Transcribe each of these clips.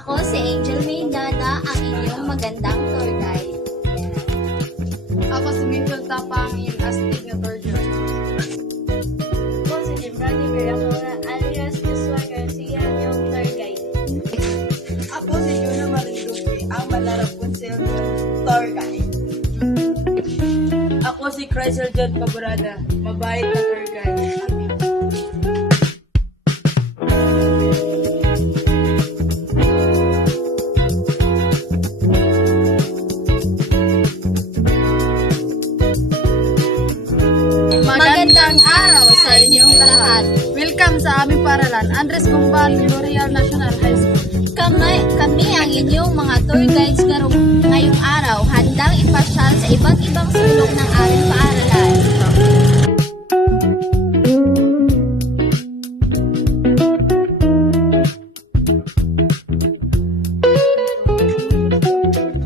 Ako si Angel Maynada, ang inyong magandang tour guide. Ako si Mitchell Tapang, yung astig na tour guide. Ako si Jimbrady Viracola, alias Joshua Garcia, yung tour guide. Ako si Yuna Marinduque, ang Malarapunsel tour guide. Ako si Chrysler John Paborada, mabait na tour guide. Magandang araw sa inyong lahat. Welcome sa aming paralan, Andres Gumbal Memorial National High School. Kami ang inyong mga tour guides ngayong araw, handang ipasyal sa iba't ibang sulok ng aming paaralan.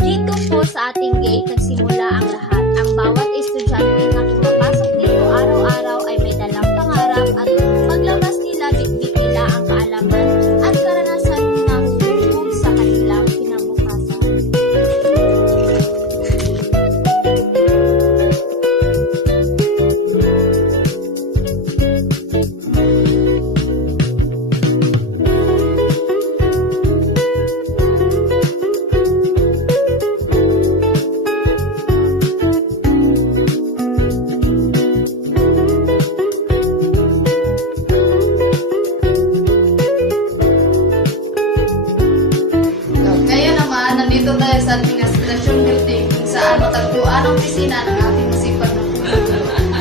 Dito po sa ating gate nagsimula ang lahat. Ang bawat estudyante na pumapasok dito araw-araw ay may dalang pangarap at paglabas nila bitbit nila ang kaalaman at karanasan ng tungkol sa kanilang kinabukasan. Ngayon naman, nandito tayo sa administration building kung saan matagpuan ang opisina ng ating masipag na puno.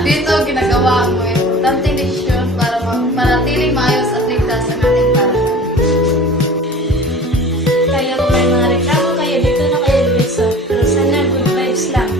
Dito, ginagawa ang mga importanteng desisyon para manatiling maayos at ligtas ang ating paralan. Kaya kung may mga reklamo kayo, dito na kayo lumiso. Pero sana good vibes lang.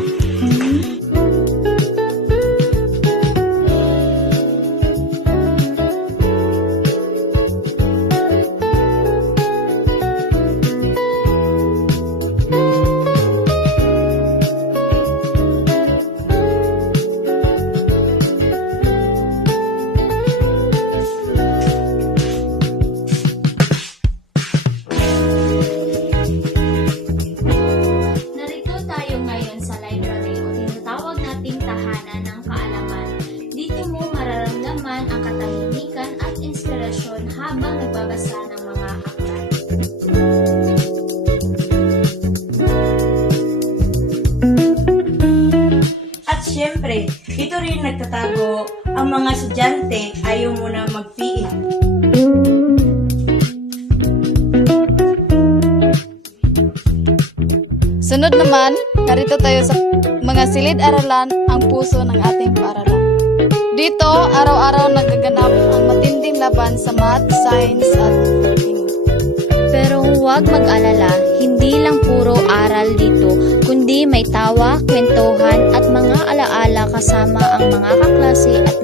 Narito tayo ngayon sa library o tinatawag nating tahanan ng kaalaman. Dito mo mararamdaman ang katahimikan at inspirasyon habang nagbabasa ng mga aklat. At syempre, dito rin nagtatago ang mga estudyante ayaw muna mag-PE. Sunod naman, narito tayo sa mga silid-aralan, ang puso ng ating paaralan. Dito, araw-araw nagaganap ang matinding laban sa math, science at Filipino. Pero huwag mag-alala, hindi lang puro aral dito, kundi may tawa, kwentuhan at mga alaala kasama ang mga kaklase at